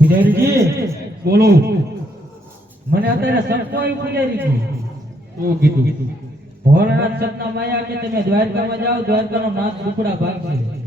ભિલારીજી બોલો. મને અત્યારે સંકોય ભિલારીજી તો કીધું? ભોળાનાથ સતના માયા કે તમે દ્વારકામાં જાઓ દ્વારકાનો નાથ સુખડા ભાગ છે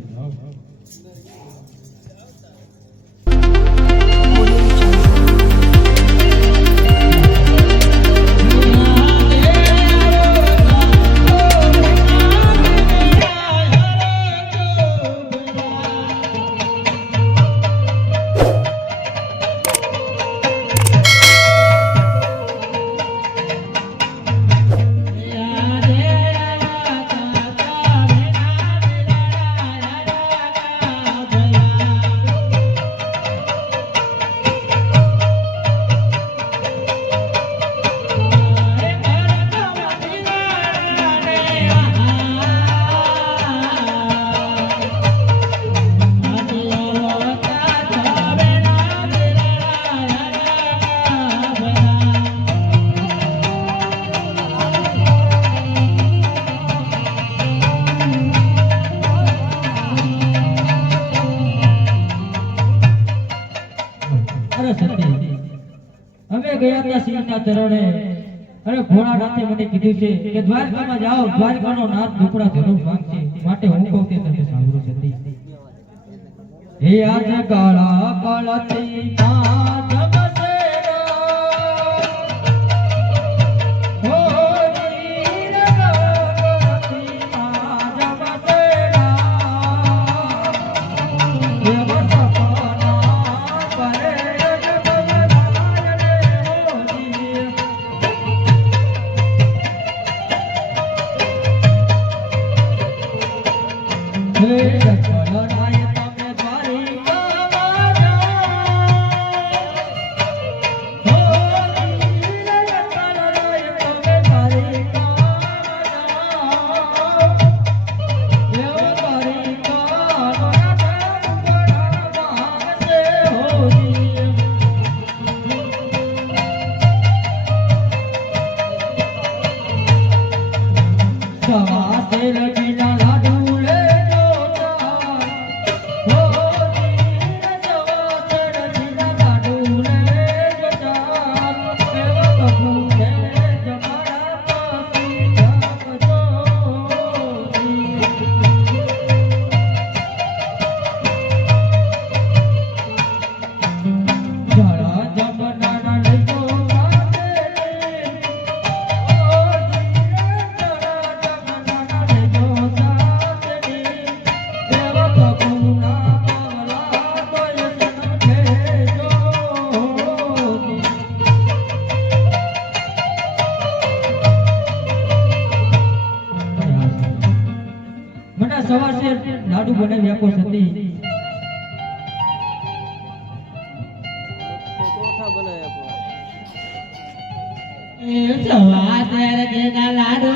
કીધું છે કે દ્વારકામાં જાઓ, દ્વારકાનો નાથ ઢોકળા જરૂર માંગશે માટે હું કહું તે તમે સાંભળો સતી હે આ કાળા કાળા तेरा સવાસે લાડુ બનાવી આપો સતી. સવાસે લાડુ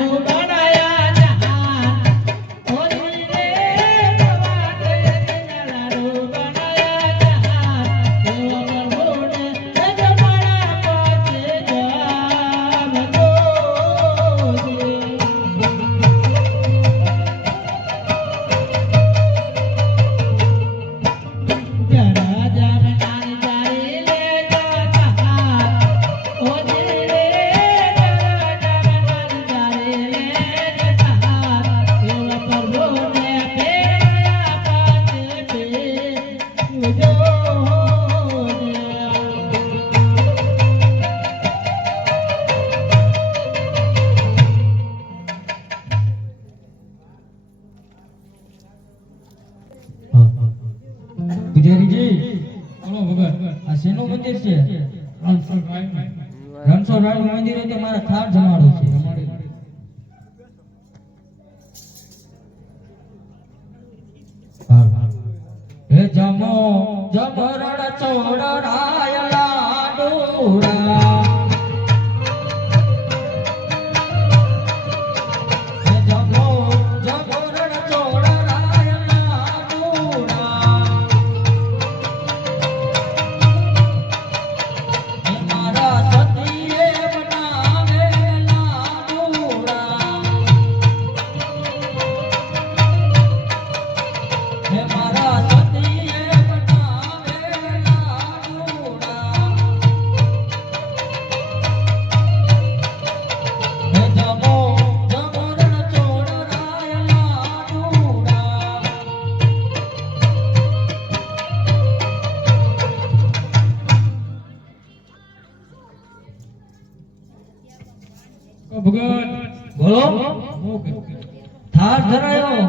હાથ ધરાયો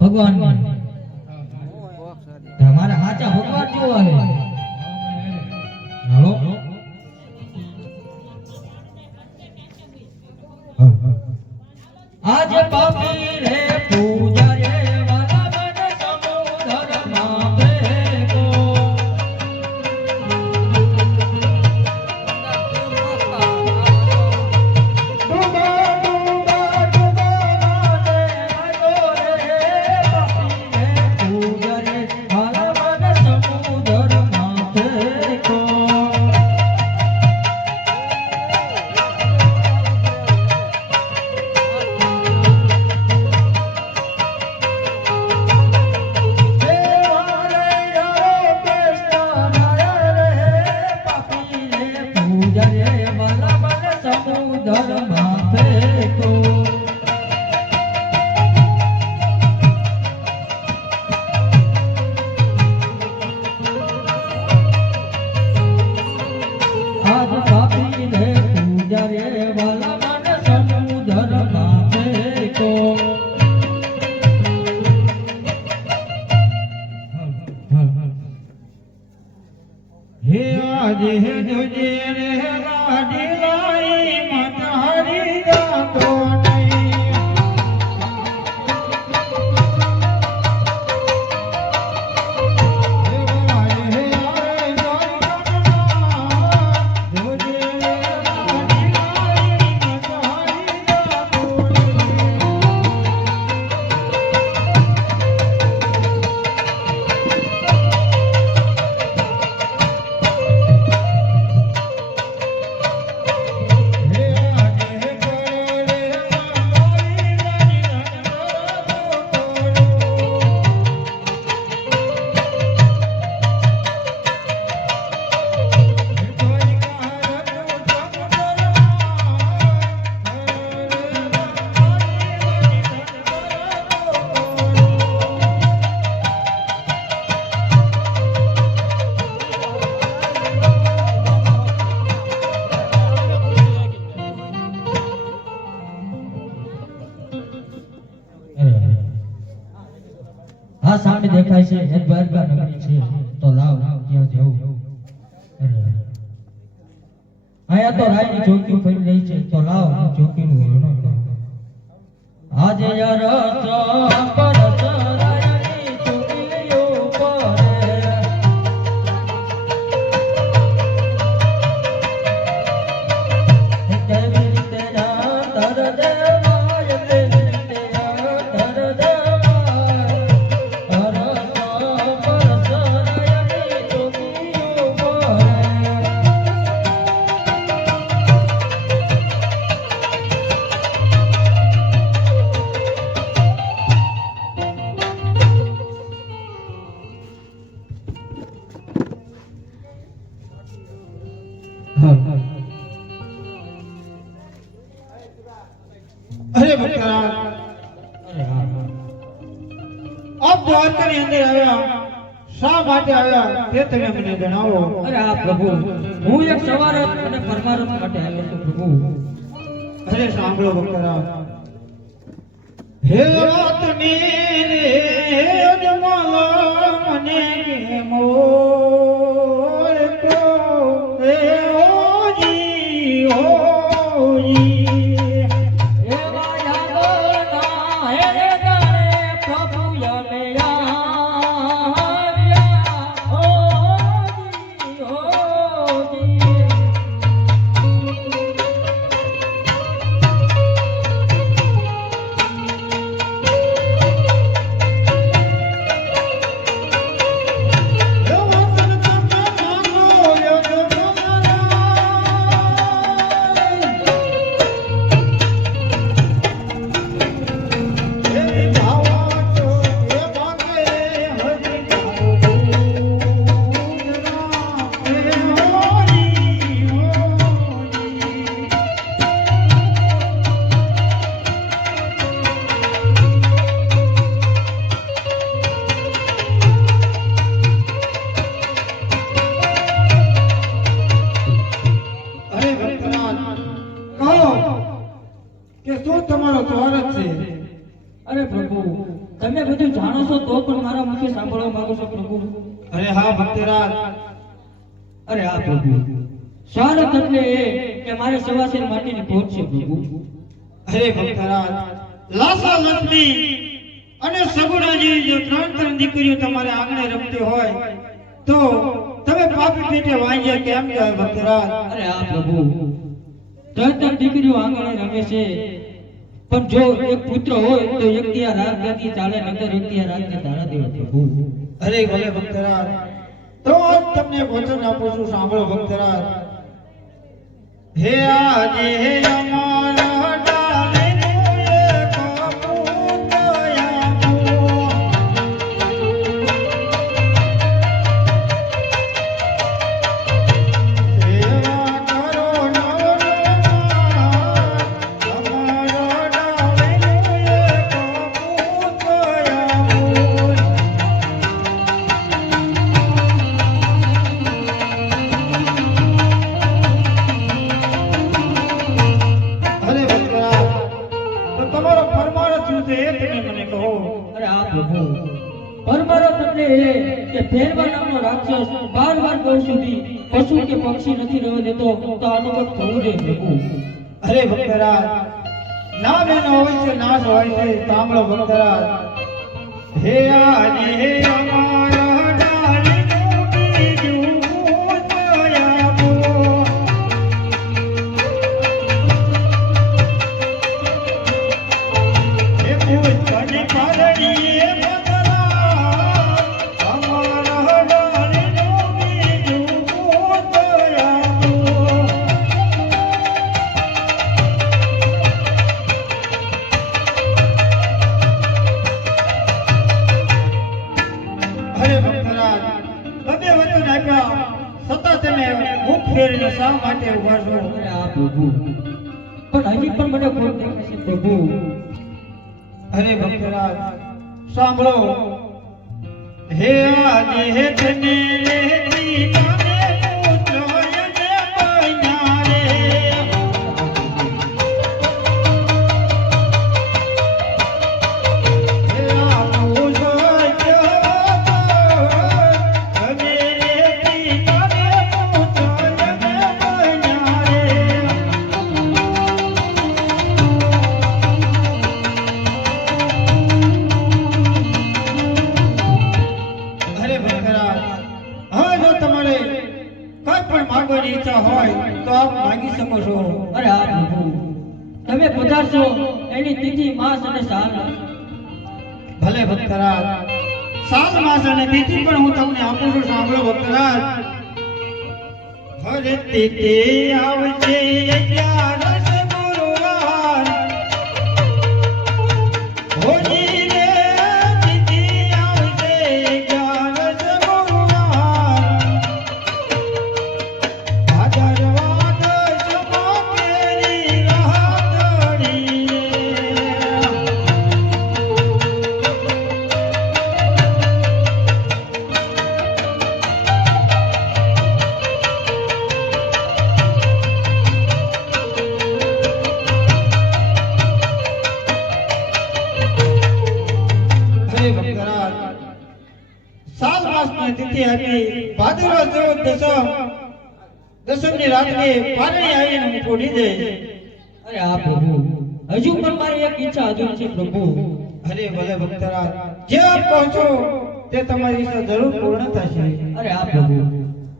ભગવાન. તમારા સાચા ભગવાન જોવા અહીંયા તો રાયની ચોકી ફરી રહી છે. તો લાવ ચોકીનું વર્ણન કરો. આજે યાર પ્રભુ હું એક સવારત અને પરમારત માટે આવ્યો છું પ્રભુ અરે સાંભળો ભક્તરામ મારે માટીની પહોંચ છે પ્રભુ અરે ભક્તરાજ લાસા લક્ષ્મી અને સગુણાજી જો ત્રણ ત્રણ દીકરીઓ તમારે આંગણે રમતી હોય તો તમે પાપી પેટે વાંજ્યા કેમ કહેવાય ભક્તરાજ? અરે આ પ્રભુ ત્રણ ત્રણ દીકરીઓ આંગણે રમે છે. પણ જો એક પુત્ર હોય તો એકતિયા રાત ગતિ ચાલે નગર એકતિયા રાત ને તારા દેવ પ્રભુ. અરે ભલે ભક્તરાજ તો તમને વચન આપું છું સાંભળો ભક્તરાજ. હે આજે હે અમારા પ્રભુ પરમારથ એ કે ફેરવા નામનો રાક્ષસ બાર બાર ગૌ સુધી પશુ કે પક્ષી નથી રહ્યો દેતો, તો અનુભવ થવું જોઈએ પ્રભુ અરે ભક્તરાજ, નામ એનો હોય છે નાશ હોય છે સાંભળો ભક્તરાજ. હે આ હે અમારા પ્રભુ. પણ હજી પણ મને ખોટ દેખાય છે, પ્રભુ? અરે ભક્તરાજ, સાંભળો. હે આદિ, હે તને લેતી તો શકો છો. અરે આ પ્રભુ, તમે પધારશો, એની તિથિ માસ અને સાલ. ભલે ભક્તરાજ સાત માસ અને તિથિ પણ હું તમને આપું છું, સાંભળો ભક્તરાજ. હરે આવશે અગિયારસ દસમની પારણી આવીને હું છોડી દે. અરે આ પ્રભુ હજુ પણ મારી એક ઈચ્છા હજુ છે પ્રભુ. અરે ભલે ભક્તરાજ જે આપ છો તે તમારી ઈચ્છા જરૂર પૂર્ણ થશે. અરે આ પ્રભુ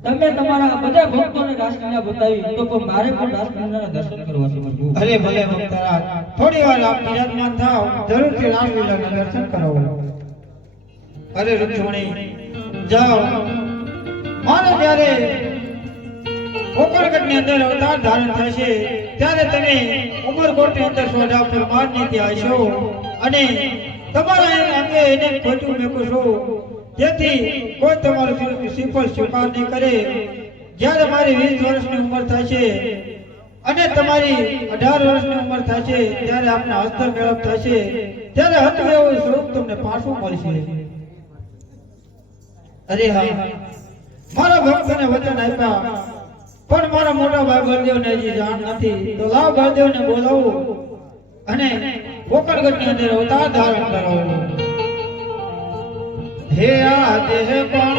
તમે તમારા બધા ભક્તોને રાસલીલા બતાવી તો પણ મારે પણ રાસલીલાના દર્શન કરવા છે પ્રભુ. અરે ભલે ભક્તરાજ થોડી વાર આપ બિરાજમાન થાવ જરૂરથી રાસલીલાના દર્શન કરાવો. અરે રૂક્ષ્મણી જાઓ. મારે જ્યારે કોકણગઢની અંદર અવતાર ધારણ થશે, ત્યારે તમે ઉમરકોટની અંદર સોઢા પર નીતિ આવશો અને તમારા એને અંગે એને ખોટું મેકશો જેથી કોઈ તમારું સિફળ સ્વીકાર નહીં કરે. જ્યારે મારી વીસ વર્ષની ઉંમર થશે અને તમારી અઢાર વર્ષની ઉંમર થશે, ત્યારે આપને હસ્ત મેળાપ થશે. ત્યારે હતું એવું સ્વરૂપ તમને પાછું મળશે. અરે હા. મારા ભક્તને વચન આપ્યા. પણ મારા મોટા ભાઈ બળદેવને હજી જાણ નથી. તો લાવ બળદેવને બોલાવો અને ગોકળગઢની અંદર અવતાર ધારણ કરાવો. હે આ દેહ પણ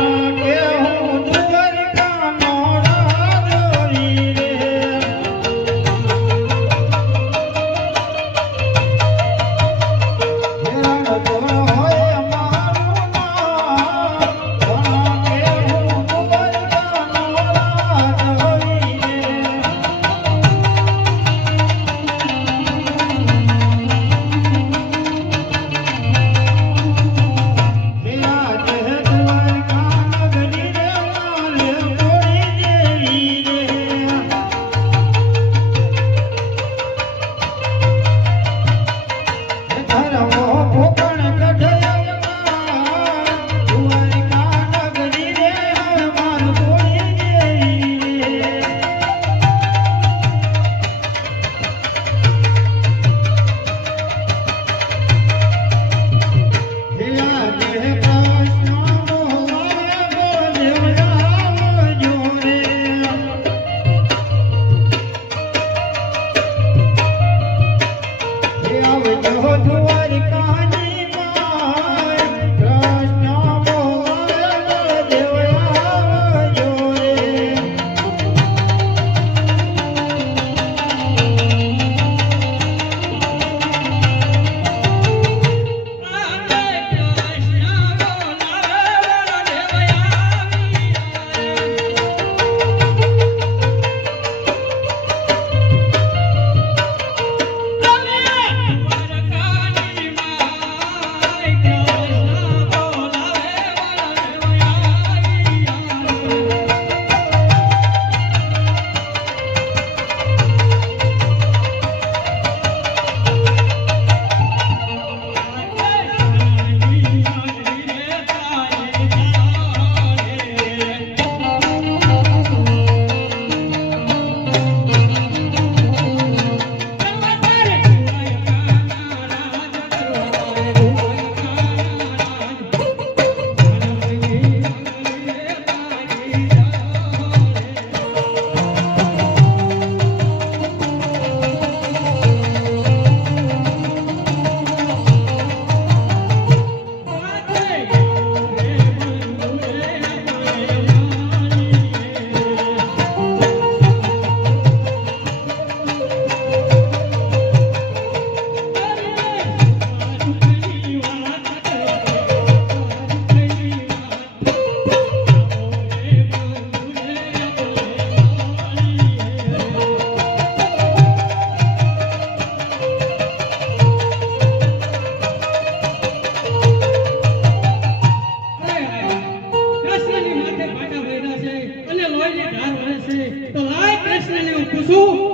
પૂછું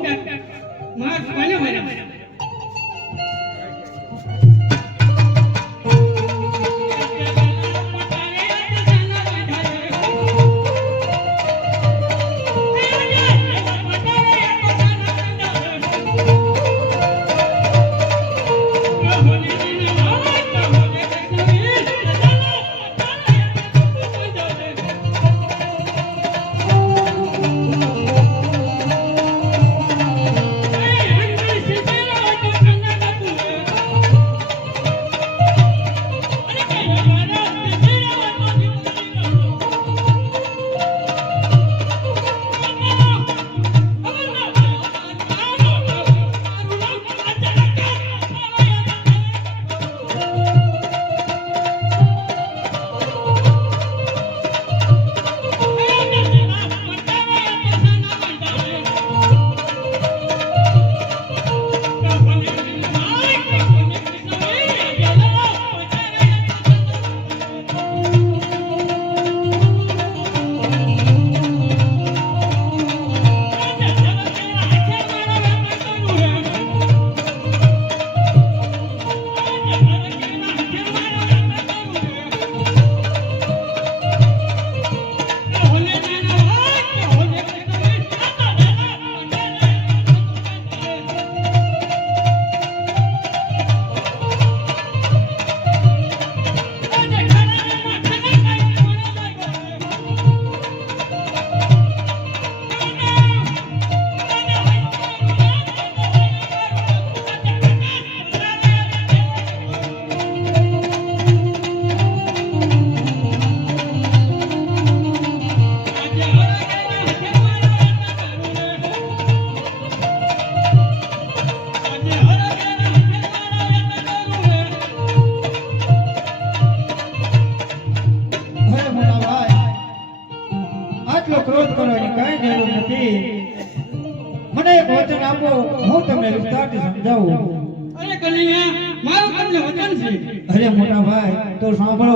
અરે મોટા તો સાંભળો.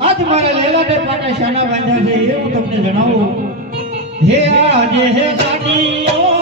આજ મારા લેલાટે પાટા શાના બાંધ્યા છે એ હું તમને જણાવું. હે આજે હે ગાડીઓ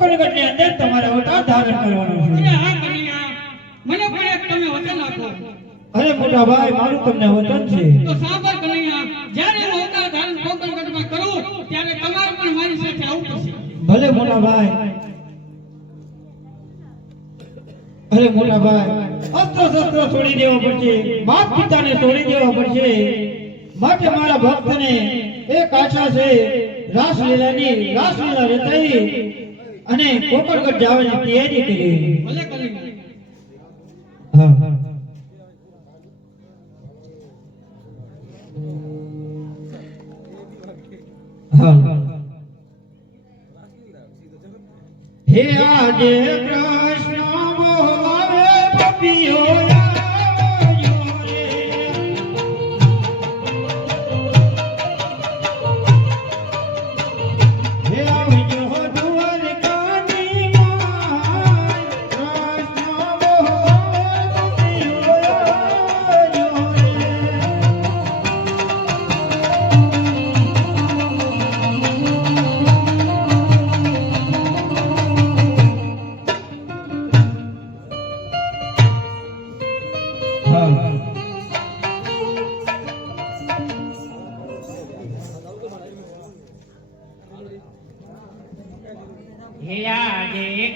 પોકરગઢની અંદર તમારે અવતાર ધારણ કરવાનો અરે હા કનૈયા મને પણ એક તમે વચન આપો. અરે મોટા ભાઈ મારું તમને વચન છે. તો સાંભળ કનૈયા જ્યારે હું અવતાર ધારણ પોકરગઢમાં કરું ત્યારે તમારે પણ મારી સાથે આવવું પડશે. ભલે મોટા ભાઈ. અરે મોટા ભાઈ અસ્ત્ર શસ્ત્ર છોડી દેવા પડશે માત પિતાને છોડી દેવા પડશે. માટે મારા ભક્તને એક આશા છે રાસલીલાની રાસલીલા રચાઈ અને કોકરગઢ જવાની તૈયારી કરી. ભલે હા. હા. હે આજે આજે